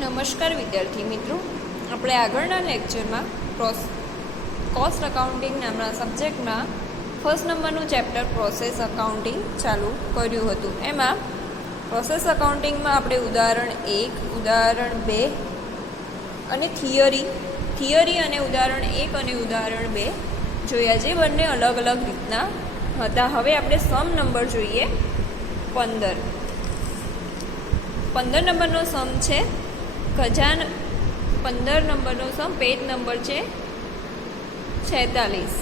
નમસ્કાર વિદ્યાર્થી મિત્રો, આપણે આગળના લેક્ચરમાં કોસ્ટ અકાઉન્ટિંગ નામના સબ્જેક્ટમાં ફર્સ્ટ નંબરનું ચેપ્ટર પ્રોસેસ અકાઉન્ટિંગ ચાલુ કર્યું હતું. એમાં પ્રોસેસ અકાઉન્ટિંગમાં આપણે ઉદાહરણ 1, ઉદાહરણ 2 અને થિયરી અને ઉદાહરણ 1 અને ઉદાહરણ 2 જોયા, જે બંને અલગ અલગ રીતના હતા. હવે આપણે સમ નંબર જોઈએ 15. 15 નંબરનો સમ છે 15 નંબરનો સમ પેજ નંબર છે 46.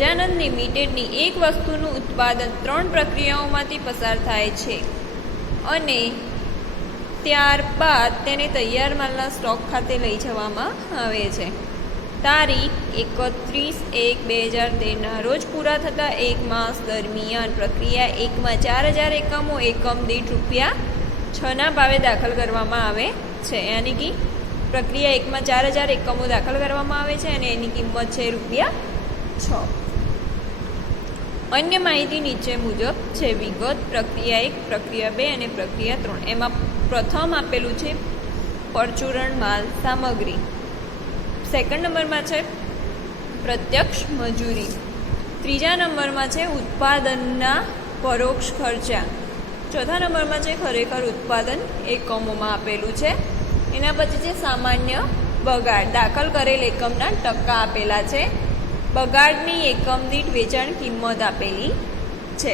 ગજાનંદ લિમિટેડની એક વસ્તુનું ઉત્પાદન 3 પ્રક્રિયાઓમાંથી પસાર થાય છે અને ત્યારબાદ તેને તૈયાર માલના સ્ટોક ખાતે લઈ જવામાં આવે છે. તારીખ 31/1/2013ના રોજ પૂરા થતા 1 માસ દરમિયાન પ્રક્રિયા 1માં 4000 એકમો એકમ દીઠ ₹6ના ભાવે દાખલ કરવામાં આવે છે. યાની કે પ્રક્રિયા 1માં 4000 એકમો દાખલ કરવામાં આવે છે અને એની કિંમત છે ₹6. અન્ય માહિતી નીચે મુજબ છે. વિગત: પ્રક્રિયા 1, પ્રક્રિયા 2 અને પ્રક્રિયા 3. એમાં પ્રથમ આપેલું છે પરચુરણ માલ સામગ્રી. સેકન્ડ નંબરમાં છે પ્રત્યક્ષ મજૂરી. ત્રીજા નંબરમાં છે ઉત્પાદનના પરોક્ષ ખર્ચા. ચોથા નંબરમાં છે ખરેખર ઉત્પાદન એકમોમાં આપેલું છે. એના પછી છે સામાન્ય બગાડ. દાખલ કરેલ એકમના ટકા આપેલા છે. બગાડની એકમ દીઠ વેચાણ કિંમત આપેલી છે.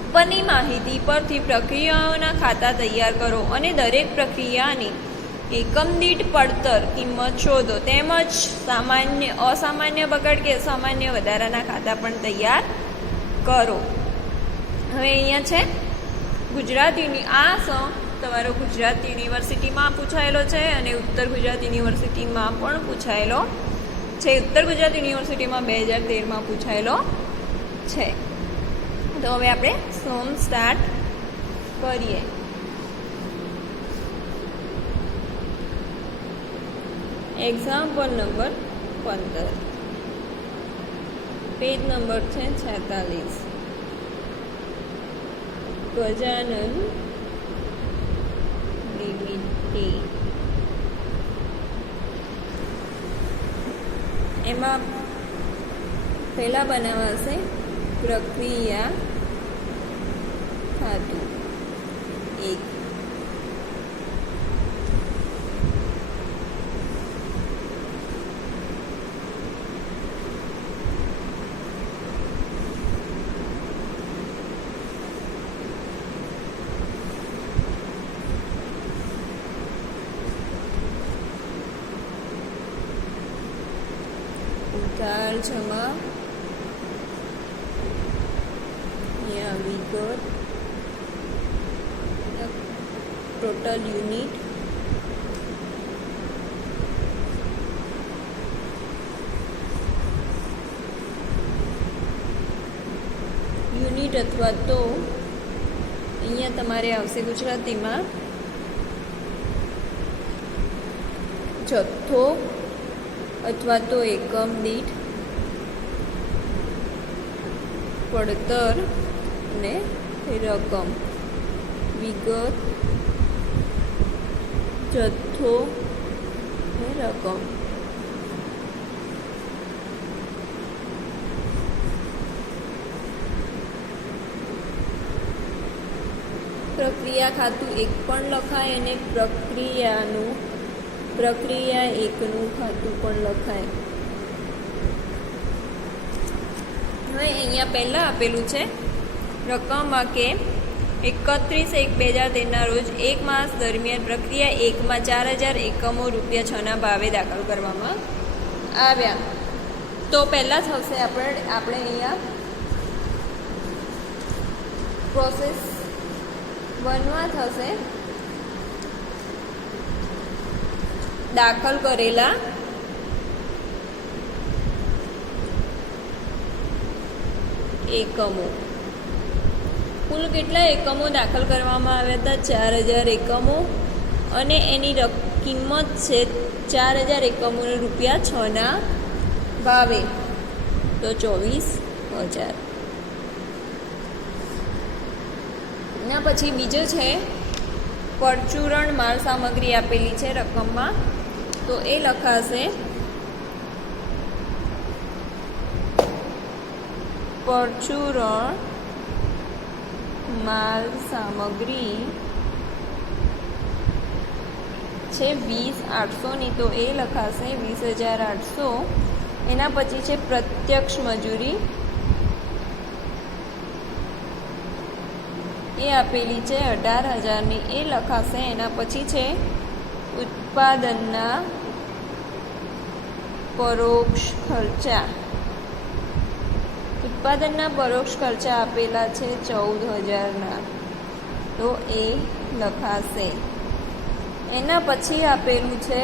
ઉપરની માહિતી પરથી પ્રક્રિયાઓના ખાતા તૈયાર કરો અને દરેક પ્રક્રિયાની એકમ દીઠ પડતર કિંમત શોધો, તેમજ અસામાન્ય બગાડ કે અસામાન્ય વધારાના ખાતા પણ તૈયાર કરો. હવે અહીંયા છે ગુજરાતીની આ સમ તમારો ગુજરાત યુનિવર્સિટીમાં પૂછાયેલો છે અને ઉત્તર ગુજરાત યુનિવર્સિટીમાં પણ પૂછાયેલો છે. ઉત્તર ગુજરાત યુનિવર્સિટીમાં 2013માં પૂછાયેલો છે. તો હવે આપણે સમ સ્ટાર્ટ કરીએ. એક્ઝામ્પલ નંબર 15, પેજ નંબર છે 46. ગજાનંદ લિમિટેડ. એમાં પહેલાં બનાવાશે પ્રક્રિયા ખાતું 1. ઉધાર જમા, અહીંયા વિગત, ટોટલ યુનિટ, અથવા તો અહીંયા તમારે આવશે ગુજરાતીમાં જથ્થો અથવા તો એકમ દીઠ પડતર અને રકમ. વિગત, જથ્થો અને રકમ. પ્રક્રિયા ખાતું 1 પણ લખાય અને પ્રક્રિયા 1નું ખાતું પણ લખાય. હવે અહીંયા પહેલાં આપેલું છે રકમમાં કે 31/1/2013ના રોજ 1 માસ દરમિયાન પ્રક્રિયા 1માં 4000 એકમો ₹6ના ભાવે દાખલ કરવામાં આવ્યા. તો પહેલાં થશે આપણે અહીંયા પ્રોસેસ 1માં થશે દાખલ કરેલા એકમો. કુલ કેટલા એકમો દાખલ કરવામાં આવ્યા હતા? 4000 એકમો અને એની કિંમત છે 4000 એકમોને ₹6ના ભાવે, તો 24,000. એના પછી બીજો છે પરચુરણ માલ સામગ્રી આપેલી છે રકમમાં, તો એ લખાશે પરચુરણ માલ સામગ્રી છે 20,800ની, તો એ લખાશે 20,800. એના પછી છે પ્રત્યક્ષ મજૂરી, એ આપેલી છે 18,000ની, એ લખાશે. એના પછી છે ઉત્પાદનના પરોક્ષ ખર્ચા, ઉત્પાદનના પરોક્ષ ખર્ચા આપેલા છે 14,000ના, તો એ લખાશે. એના પછી આપેલું છે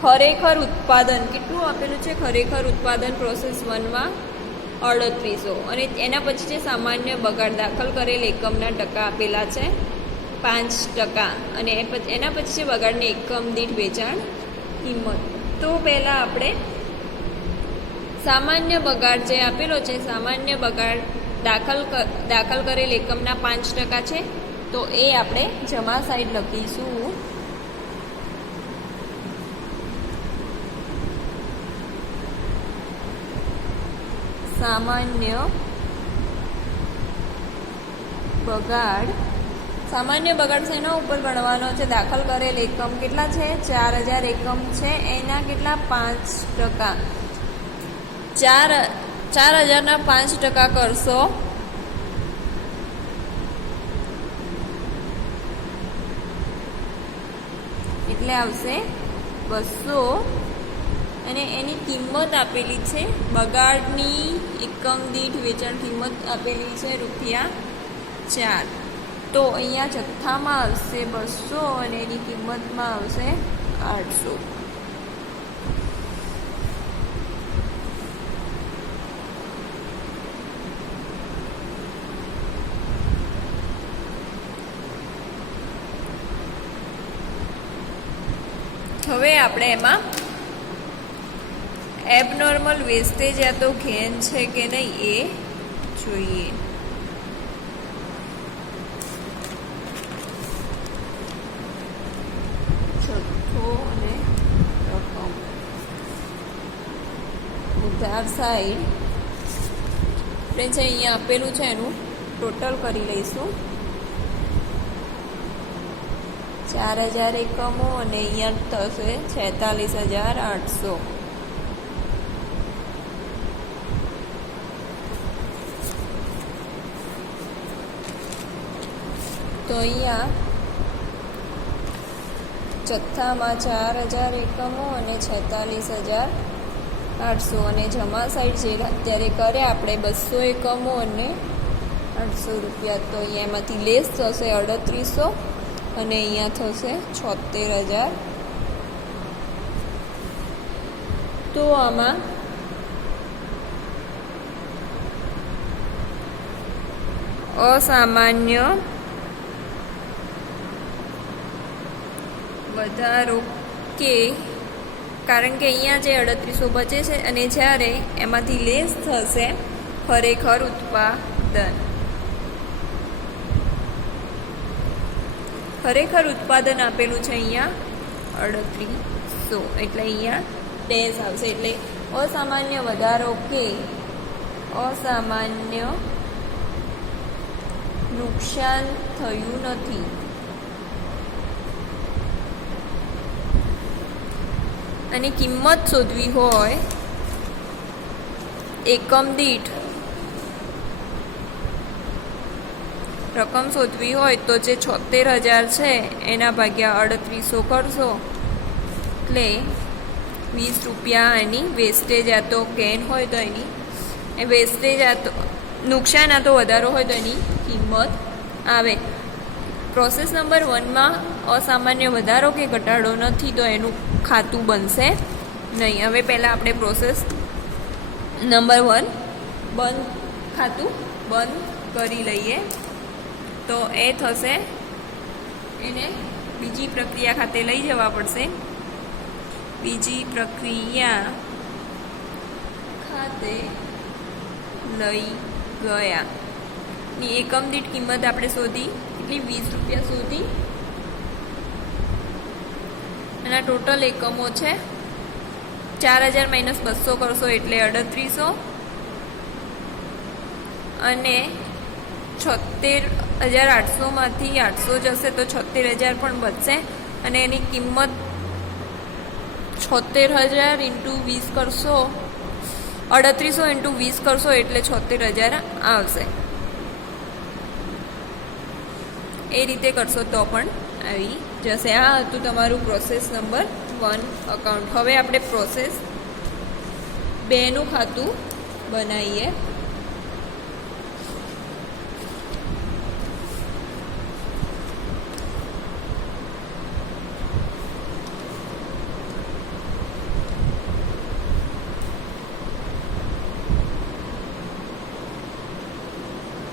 ખરેખર ઉત્પાદન. કેટલું આપેલું છે ખરેખર ઉત્પાદન પ્રોસેસ 1માં 3800. અને એના પછી છે સામાન્ય બગાડ, દાખલ કરેલ એકમના ટકા આપેલા છે 5%. અને એના પછી છે બગાડની એકમ દીઠ વેચાણ કિંમત. તો પહેલાં આપણે સામાન્ય બગાડ જે આપેલો છે, સામાન્ય બગાડ દાખલ કરેલ એકમના 5% છે, તો એ આપણે જમા સાઈડ લખીશું. સામાન્ય બગાડ, સામાન્ય બગાડ શેના ઉપર ગણવાનો છે? દાખલ કરેલ એકમ કેટલા છે? 4,000 એકમ છે, એના કેટલા 5%. 4,000ના 5% કરશો એટલે આવશે 200. અને એની કિંમત આપેલી છે, બગાડની એકમ દીઠ વેચાણ કિંમત આપેલી છે ₹4. તો અહીંયા જથ્થામાં આવશે 200 અને એની કિંમતમાં આવશે 800. હવે આપણે એમાં એબનોર્મલ વેસ્ટેજ યા તો ગેન છે કે નહીં એ જોઈએ. જથ્થો અને રકમ, ઉધાર સાઈડ આપણે જે અહીંયા આપેલું છે એનું ટોટલ કરી લઈશું. 4,000 એકમો અને અહીંયા થશે 46,800. તો અહીંયા જથ્થામાં 4,000 એકમો અને 46,800. અને જમા સાઈડ જે અત્યારે કરે આપણે 200 એકમો અને 800 રૂપિયા. તો અહીંયા એમાંથી લેસ થશે 3800 અને અહીંયા થશે 76,000. તો આમાં અસામાન્ય વધારો કે, કારણ કે અહીંયા જે 3800 બચે છે અને જ્યારે એમાંથી લેસ થશે ખરેખર ઉત્પાદન, ખરેખર ઉત્પાદન આપેલું છે અહીંયા 3800, એટલે અહીંયા ડેશ આવશે. એટલે અસામાન્ય વધારો કે અસામાન્ય નુકસાન થયું નથી. અને કિંમત શોધવી હોય એકમ દીઠ રકમ શોધવી હોય તો જે 76,000 છે એના ભાગ્યા 3800 કરશો એટલે 20 રૂપિયા એની વેસ્ટેજ આ તો ગેન હોય તો એની વેસ્ટેજ આ તો નુકસાન આ તો વધારો હોય તો એની કિંમત આવે. પ્રોસેસ નંબર 1માં અસામાન્ય વધારો કે ઘટાડો નથી તો એનું ખાતું બનશે નહીં. હવે પહેલાં આપણે પ્રોસેસ નંબર 1 ખાતું બંધ કરી લઈએ. તો એ થશે, એને બીજી પ્રક્રિયા ખાતે લઈ જવા પડશે. બીજી પ્રક્રિયા ખાતે લઈ ગયા ની એકમ દીઠ કિંમત આપણે શોધી, કેટલી 20 રૂપિયા શોધી. એના ટોટલ એકમો છે 4000 માઇનસ 200 કરશો એટલે 3800 અને 76,800 માંથી 800 જશે તો 76,000 પણ બચશે અને એની કિંમત 76,000 × 20 કરશો, 3800 × 20 કરશો એટલે 76,000 આવશે. એ રીતે કરશો તો પણ આવી જશે. આ હતું તમારું પ્રોસેસ નંબર 1 અકાઉન્ટ. હવે આપણે પ્રોસેસ 2નું ખાતું બનાવીએ.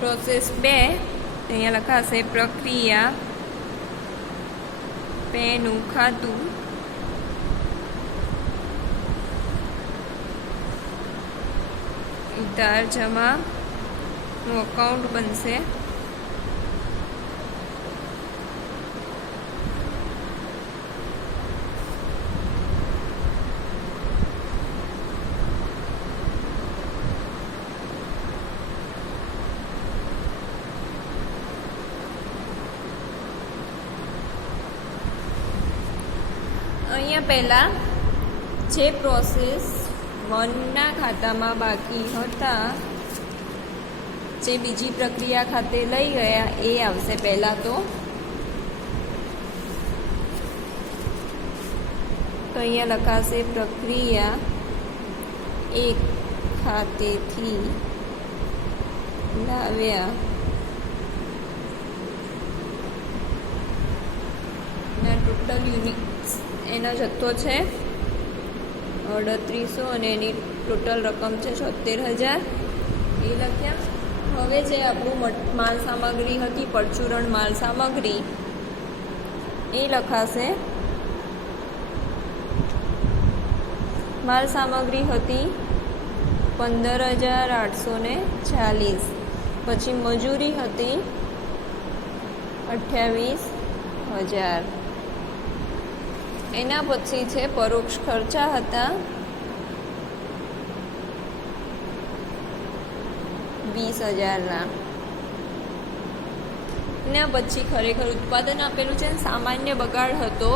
પ્રોસેસ 2 અહીંયા લખાશે પ્રક્રિયા 2નું ખાતું. ઉધાર જમાનું અકાઉન્ટ બનશે. અહીંયા પહેલાં જે પ્રોસેસ 1ના ખાતામાં બાકી હતા, જે બીજી પ્રક્રિયા ખાતે લઈ ગયા એ આવશે પહેલાં. તો અહીંયા લખાશે પ્રક્રિયા 1 ખાતેથી લાવ્યા ના ટોટલ યુનિટ્સ એનો જથ્થો છે 3800 અને એની ટોટલ રકમ છે 76,000 એ લખ્યા. હવે જે આપણું માલ સામગ્રી હતી, પરચુરણ માલ સામગ્રી, એ લખાશે. માલ સામગ્રી હતી 15,840, પછી મજૂરી હતી 28,000. એના પછી છે પરોક્ષ ખર્ચા હતા 20,000ના. એના પછી ખરેખર ઉત્પાદન આપેલું છે. સામાન્ય બગાડ હતો,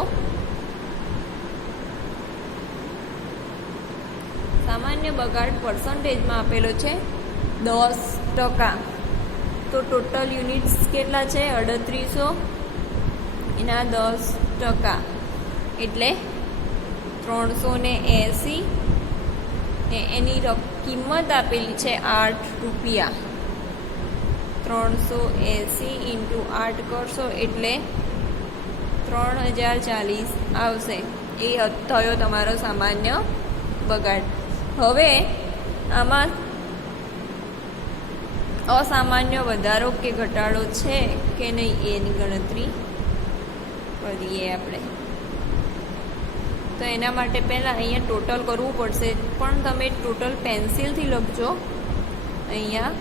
સામાન્ય બગાડ પર્સન્ટેજમાં આપેલો છે 10%. તો ટોટલ યુનિટ્સ કેટલા છે 3800, એના 10% એટલે 380 ને એની કિંમત આપેલી છે 8 રૂપિયા. 380 × 8 કરશો એટલે 3,040 આવશે. એ થયો તમારો સામાન્ય બગાડ. હવે આમાં અસામાન્ય વધારો કે ઘટાડો છે કે નહીં એની ગણતરી કરીએ આપણે. તો એના માટે પહેલાં અહીંયા ટોટલ કરવું પડશે, પણ તમે ટોટલ પેન્સિલથી લખજો. અહીંયા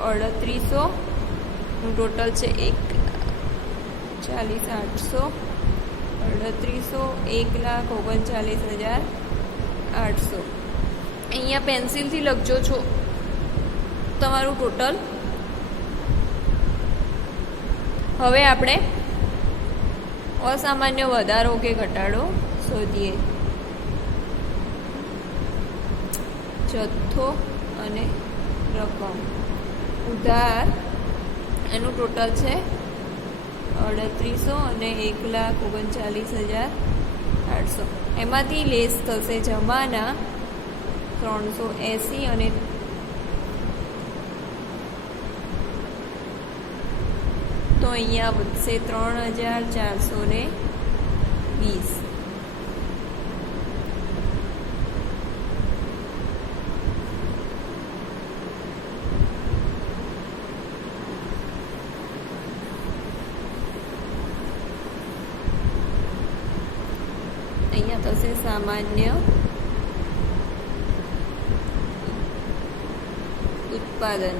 3800નું ટોટલ છે 1,40,800, 3800 1,39,800. અહીંયા પેન્સિલથી લખજો છો તમારું ટોટલ. હવે આપણે અસામાન્ય વધારો કે ઘટાડો શોધીએ. જથ્થો અને રકમ. ઉધાર એનું ટોટલ છે 3800 અને 1,39,800. એમાંથી લેસ થશે જમાના 380 અને તો અહીંયા વધશે 3,420. અહીંયા થશે સામાન્ય ઉત્પાદન. ઉત્પાદન,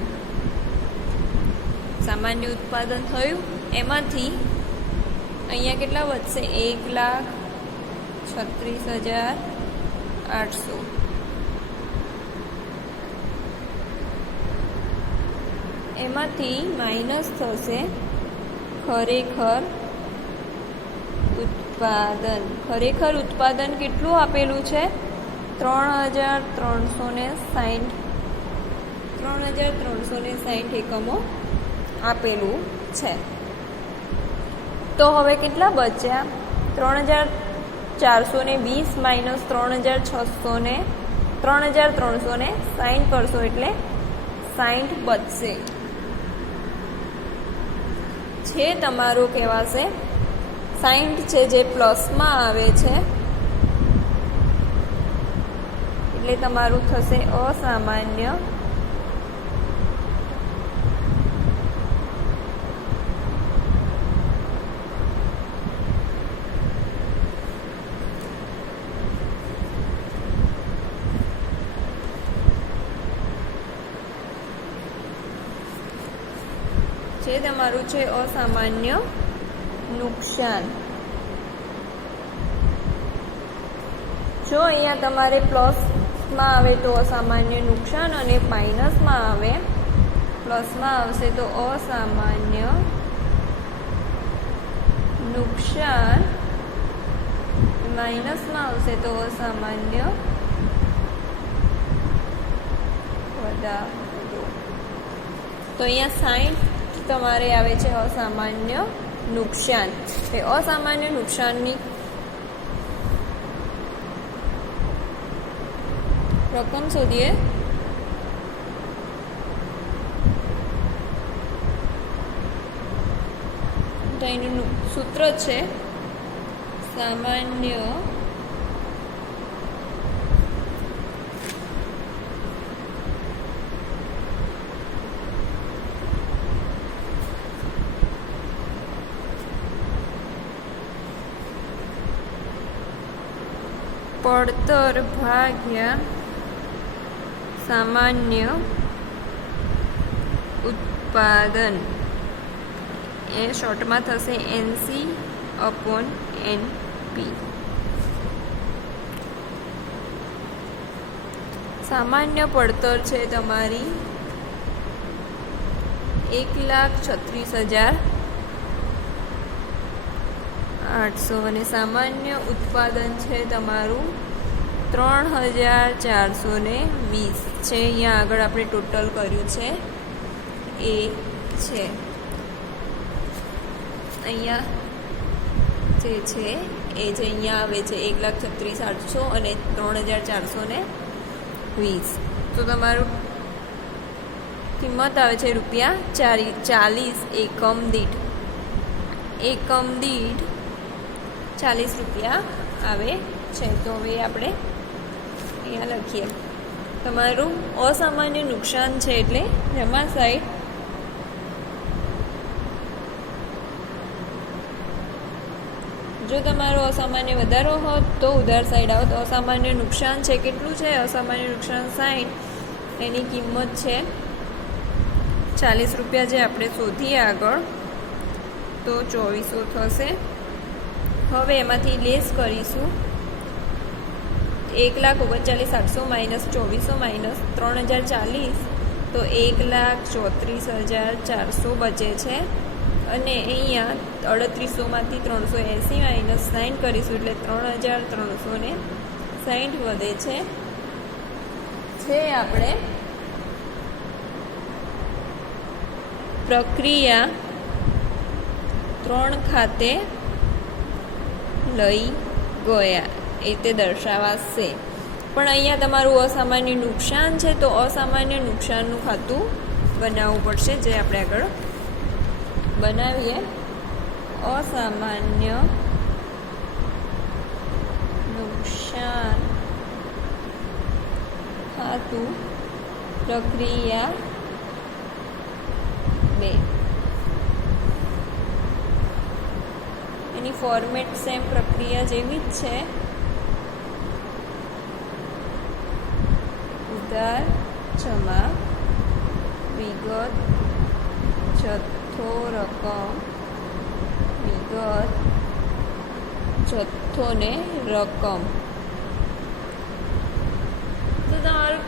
સામાન્ય ઉત્પાદન થયું, એમાંથી અહીંયા કેટલા વધશે? 1,36,800. એમાંથી માઇનસ થશે ખરેખર ઉત્પાદન. ખરેખર ઉત્પાદન કેટલું આપેલું છે? 3,360 એકમો આપેલું છે. તો હવે કેટલા બચ્યા? 3,420 માઇનસ 3,360 કરશો એટલે 60 બચશે. છે તમારું કહેવાશે 60 છે, જે પ્લસમાં આવે છે, એટલે તમારું થશે અસામાન્ય જે તમારું છે અસામાન્ય નુકસાન. જો અહીંયા તમારે પ્લસમાં આવે તો અસામાન્ય નુકસાન અને માઇનસમાં આવે, પ્લસમાં આવશે તો અસામાન્ય નુકસાન, માઇનસમાં આવશે તો અસામાન્ય વધારો. તો અહીંયા 60 તમારે આવે છે અસામાન્ય નુકસાન. એ અસામાન્ય નુકસાનની રકમ શોધીએ. તો એનું સૂત્ર છે સામાન્ય પડતર ભાગ્યા સામાન્ય ઉત્પાદન. એ શોર્ટમાં થશે NC/NP. સામાન્ય પડતર છે તમારી 1,36,800 અને સામાન્ય ઉત્પાદન છે તમારું 3,420 છે. અહીંયા આગળ આપણે ટોટલ કર્યું છે એ છે. અહીંયા જે છે એ જે અહીંયા આવે છે 1,36,800 અને 3,420. તો તમારું કિંમત આવે છે ₹40 એકમ દીઠ. એકમ દીઠ 40 રૂપિયા આવે છે. તો હવે આપણે અહીંયા લખીએ. તમારું અસામાન્ય નુકસાન છે એટલે જમા સાઈડ જો તમારો અસામાન્ય વધારો હોત તો ઉધાર સાઈડ આવો. તો અસામાન્ય નુકસાન છે કેટલું છે? અસામાન્ય નુકસાન 60, એની કિંમત છે 40 રૂપિયા, જે આપણે શોધીએ આગળ તો 2400 થશે. હવે એમાંથી લેસ કરીશું. 1,39,800 માઇનસ 2400 માઇનસ 3,040 તો 1,34,400 બચે છે. અને અહીંયા 3800માંથી 380 માઇનસ 60 કરીશું એટલે 3,360 વધે છે. જે આપણે પ્રક્રિયા 3 ખાતે લઈ ગયા એ તે દર્શાવાશે. પણ અહીંયા તમારું અસામાન્ય નુકસાન છે તો અસામાન્ય નુકસાનનું ખાતું બનાવવું પડશે, જે આપણે આગળ બનાવીએ. અસામાન્ય નુકસાન ખાતું પ્રક્રિયા 2. એની ફોર્મેટ સેમ પ્રક્રિયા જેવી જ છે. ઉધાર જમા વિગત જથ્થો રકમ વિગત જથ્થો ને રકમ. તો તમારું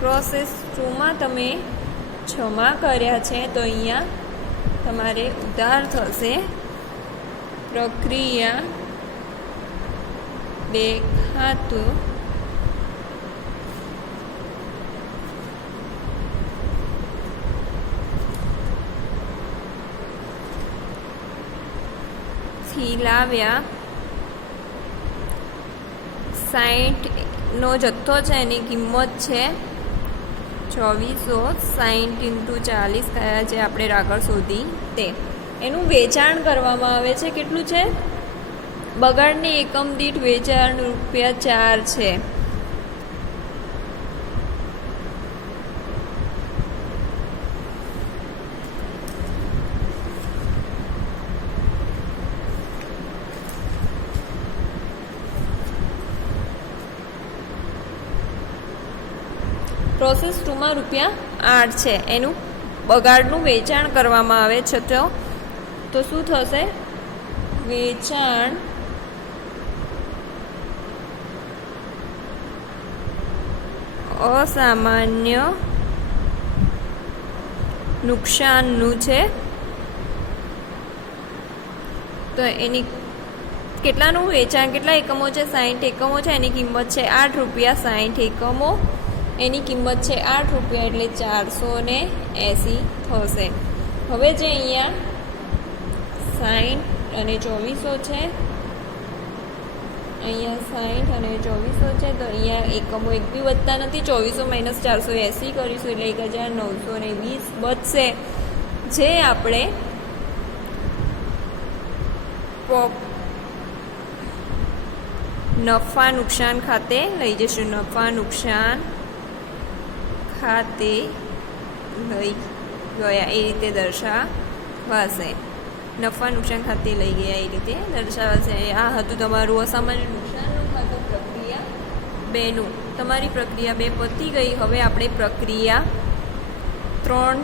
પ્રોસેસ 2 માં તમે 6 કર્યા છે, તો અહીંયા તમારે ઉધાર થશે પ્રક્રિયા 2 ખાતું થી લાવ્યા 60 જથ્થો છે, એની કિંમત છે 2460 × 40 થયા છે આપણે આગળ શોધી તે. એનું વેચાણ કરવામાં આવે છે. કેટલું છે? બગાડની એકમ દીઠ વેચાણ ₹4 છે. પ્રોસેસ 2 માં ₹8 છે, એનું બગાડનું વેચાણ કરવામાં આવે છે. તો શું થશે? વેચાણ અસામાન્ય નુકસાનનું છે. તો એની કેટલાનું વેચાણ, કેટલા એકમો છે? 60 એકમો છે. એની કિંમત છે ₹8. 60 એકમો, એની કિંમત છે ₹8 એટલે 480 થશે. હવે જે અહીંયા 60 અને 2400 છે, અહીંયા 60 અને 2400 છે, તો અહીંયા એકમો એક બી વધતા નથી. 2400 - 480 કરીશું એટલે 1920 બચશે, જે આપણે નફા નુકસાન ખાતે લઈ જઈશું. નફા નુકસાન ખાતે લઈ ગયા એ રીતે દર્શાવાશે. નફા નુકસાન ખાતે લઈ ગયા એ રીતે દર્શાવાશે. આ હતું તમારું અસામાન્ય નુકસાનનું ખાતું પ્રક્રિયા 2નું. તમારી પ્રક્રિયા 2 પતી ગઈ. હવે આપણે પ્રક્રિયા 3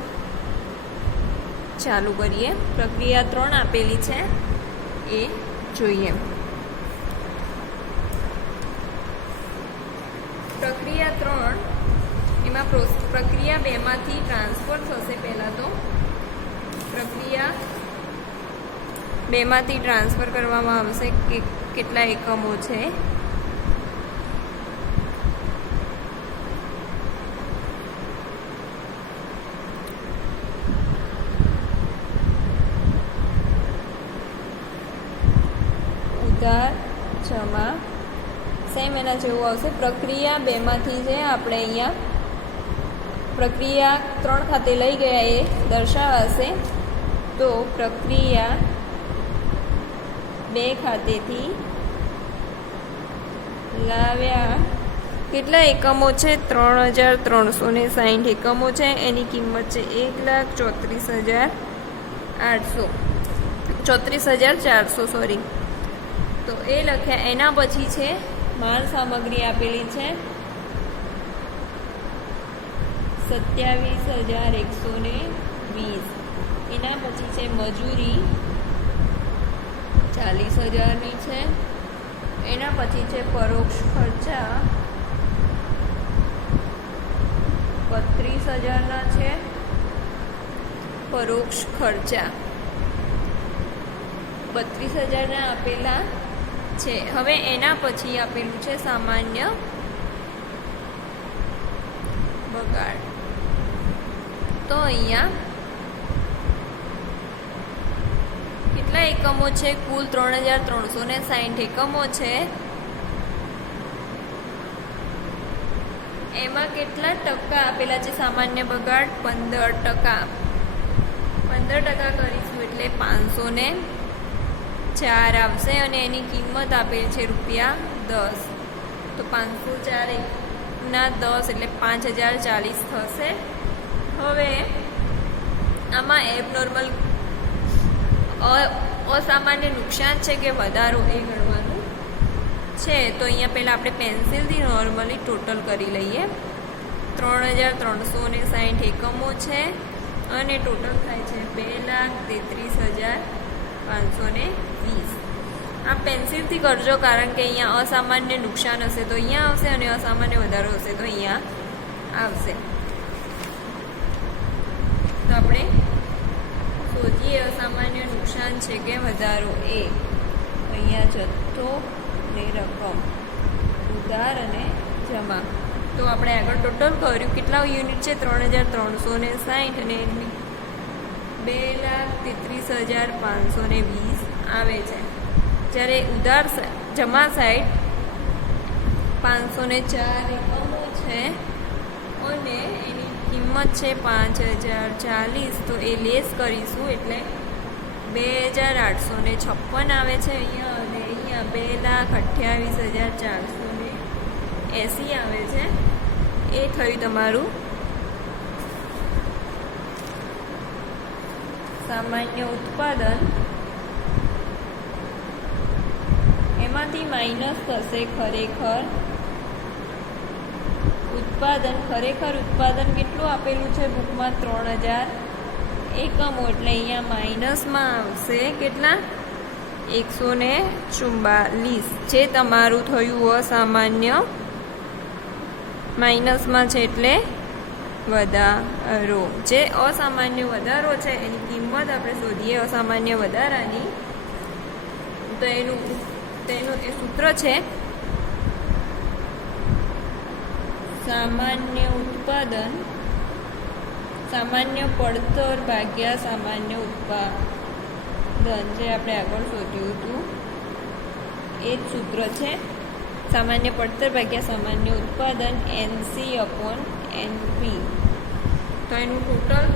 ચાલુ કરીએ. પ્રક્રિયા 3 આપેલી છે એ જોઈએ. પ્રક્રિયા 3 એમાં પ્રક્રિયા 2 માંથી ટ્રાન્સફર થશે. પહેલાં તો પ્રક્રિયા 2 માંથી ટ્રાન્સફર કરવામાં આવશે કે કેટલા એકમો છે. ઉધાર જમા સેમ એના જેવું આવશે. પ્રક્રિયા 2 માંથી છે આપણે અહીંયા પ્રક્રિયા 3 ખાતે લઈ ગયા એ દર્શાવાશે. તો પ્રક્રિયા 2 ખાતેથી લાવ્યા કેટલા એકમો છે? 3360 એકમો છે. એની કિંમત છે 1,34,400 સોરી. તો એ લખ્યા. એના પછી છે માલ સામગ્રી આપેલી છે 27,120. એના પછી છે મજૂરી 40,000ની છે. એના પછી છે પરોક્ષ ખર્ચા 32,000ના છે. પરોક્ષ ખર્ચા 32,000ના આપેલા છે. હવે એના પછી આપેલું છે સામાન્ય બગાડ. તો અહીંયા કેટલા એકમો છે? કુલ 3,360 એકમો છે. એમાં કેટલા ટકા આપેલા છે સામાન્ય બગાડ? 15%. 15% કરીશું એટલે 504 આવશે. અને એની કિંમત આપેલ છે ₹10. તો 504 ના 10 એટલે 5,040 થશે. હવે આમાં એબનોર્મલ અસામાન્ય નુકસાન છે કે વધારો એ ગણવાનું છે. તો અહીંયા પહેલાં આપણે પેન્સિલથી નોર્મલી ટોટલ કરી લઈએ. 3,360 એકમો છે અને ટોટલ થાય છે 2,33,520. આ પેન્સિલથી કરજો, કારણ કે અહીંયા અસામાન્ય નુકસાન હશે તો અહીંયા આવશે અને અસામાન્ય વધારો હશે તો અહીંયા આવશે. તો આપણે શોધીએ અસામાન્ય નુકસાન છે કે વધારો એ. અહીંયા જથ્થો ને રકમ, ઉધાર અને જમા. તો આપણે આગળ ટોટલ કર્યું, કેટલા યુનિટ છે? 3,360 અને 2,33,520 આવે છે. જ્યારે ઉધાર જમા સાઈડ 504 એકમો છે અને એની કિંમત છે 5,040. તો એ લેસ કરીશું એટલે 2,856 આવે છે અહીંયા, અને અહીંયા 2,28,480 આવે છે. એ થયું તમારું સામાન્ય ઉત્પાદન. એમાંથી માઇનસ થશે ખરેખર ઉત્પાદન. ખરેખર ઉત્પાદન કેટલું આપેલું છે બુકમાં? 3,000 એકમો. એટલે અહીંયા માઇનસમાં આવશે કેટલા? 144. જે તમારું થયું અસામાન્ય, માઇનસમાં છે એટલે વધારો. જે અસામાન્ય વધારો છે એની કિંમત આપણે શોધીએ અસામાન્ય વધારાની. તો તેનું એ સૂત્ર છે સામાન્ય ઉત્પાદન, સામાન્ય પડતર ભાગ્યા સામાન્ય ઉત્પાદન, જે આપણે આગળ શોધ્યું હતું એ જ સૂત્ર છે. સામાન્ય પડતર ભાગ્યા સામાન્ય ઉત્પાદન NC/NP. તો એનું ટોટલ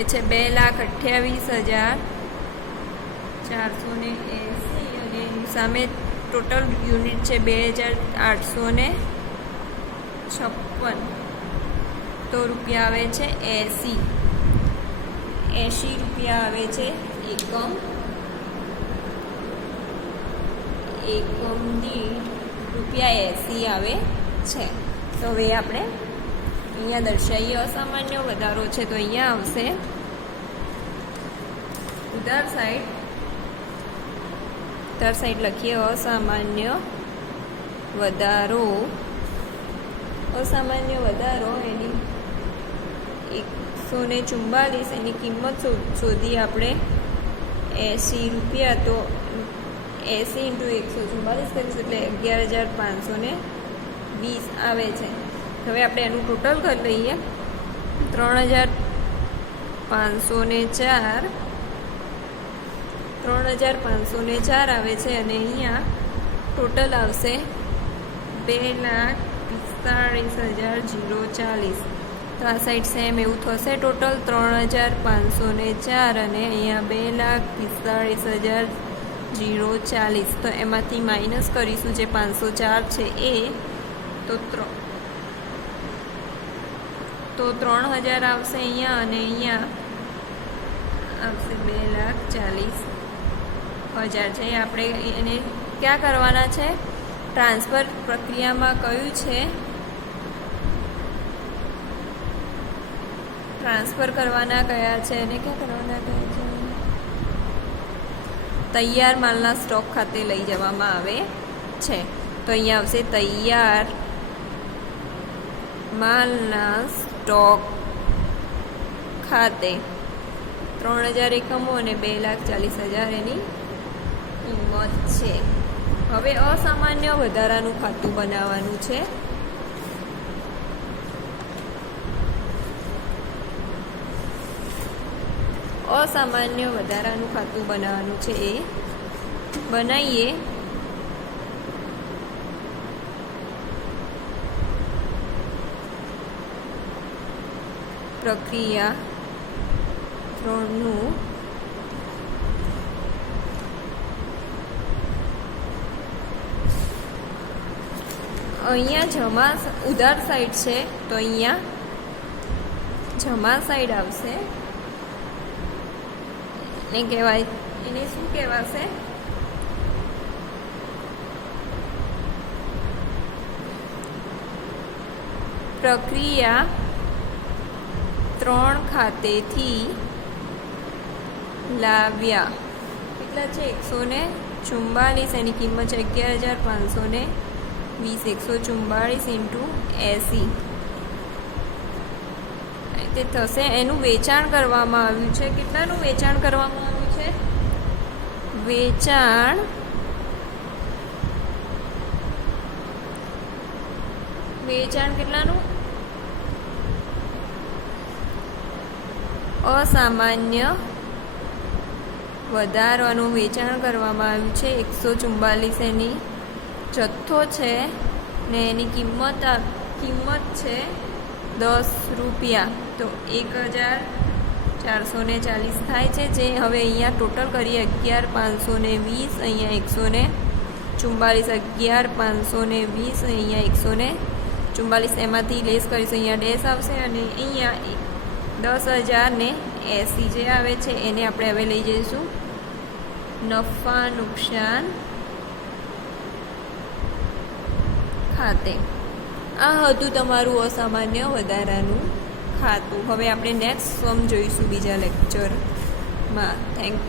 એ છે 2,28,480 અને એની સામે ટોટલ યુનિટ છે 2,856. તો રૂપિયા આવે છે 80 રૂપિયા આવે છે એકમ. એકમ દીઠ ₹80 આવે છે. તો હવે આપણે અહીંયા દર્શાવીએ અસામાન્ય વધારો છે તો અહીંયા આવશે ઉધાર સાઈડ લખીએ અસામાન્ય વધારો. અસામાન્ય વધારો એની 144, એની કિંમત શોધી આપણે 80 રૂપિયા. તો 80 × 144 કરીશું એટલે 11,520 આવે છે. હવે આપણે એનું ટોટલ કરી લઈએ. 3,504 આવે છે અને અહીંયા ટોટલ આવશે 2,45,040. તો આ સાઈડ સેમ એવું થશે. ટોટલ 3,504 અને અહીંયા 2,45,040. તો એમાંથી માઇનસ કરીશું જે 504 છે એ. તો 3,000 આવશે અહીંયા અને અહીંયા આવશે 2,40,000 છે. આપણે એને ક્યાં કરવાના છે? ટ્રાન્સફર પ્રક્રિયામાં કયું છે? ટ્રાન્સફર કરવાના કયા છે અને ક્યાં કરવાના કયા છે? તૈયાર માલના સ્ટોક ખાતે લઈ જવામાં આવે છે. તો અહીંયા આવશે તૈયાર માલના સ્ટોક ખાતે 3,000 એકમો અને 2,40,000 એની કિંમત છે. હવે અસામાન્ય વધારાનું ખાતું બનાવવાનું છે. અસામાન્ય વધારાનું ખાતું બનાવવાનું છે એ બનાવીએ. પ્રક્રિયા 3નું અહીંયા ઉધાર સાઈડ છે તો અહીંયા જમા સાઈડ આવશે. એને કહેવાય, એને શું કહેવાશે? પ્રક્રિયા 3 ખાતેથી લાવ્યા. કેટલા છે? 144. એની કિંમત છે 11,520. 144 ઇન્ટુ 80 તે થશે. એનું વેચાણ કરવામાં આવ્યું છે. કેટલાનું વેચાણ કરવામાં આવ્યું છે? વેચાણ કેટલાનું? અસામાન્ય વધારવાનું વેચાણ કરવામાં આવ્યું છે. 144 એની જથ્થો છે ને એની કિંમત છે 10 રૂપિયા. તો 1,440 થાય છે. જે હવે અહીંયા ટોટલ કરીએ 11,520. અહીંયા 144. 11,520 અહીંયા 144. એમાંથી લેસ કરીશું, અહીંયા ડેશ આવશે અને અહીંયા 10,080 જે આવે છે એને આપણે હવે લઈ જઈશું નફા નુકસાન ખાતે. આ હતું તમારું અસામાન્ય વધારાનું ખાતું. હવે આપણે નેક્સ્ટ સમ જોઈશું બીજા લેક્ચરમાં. Thank you.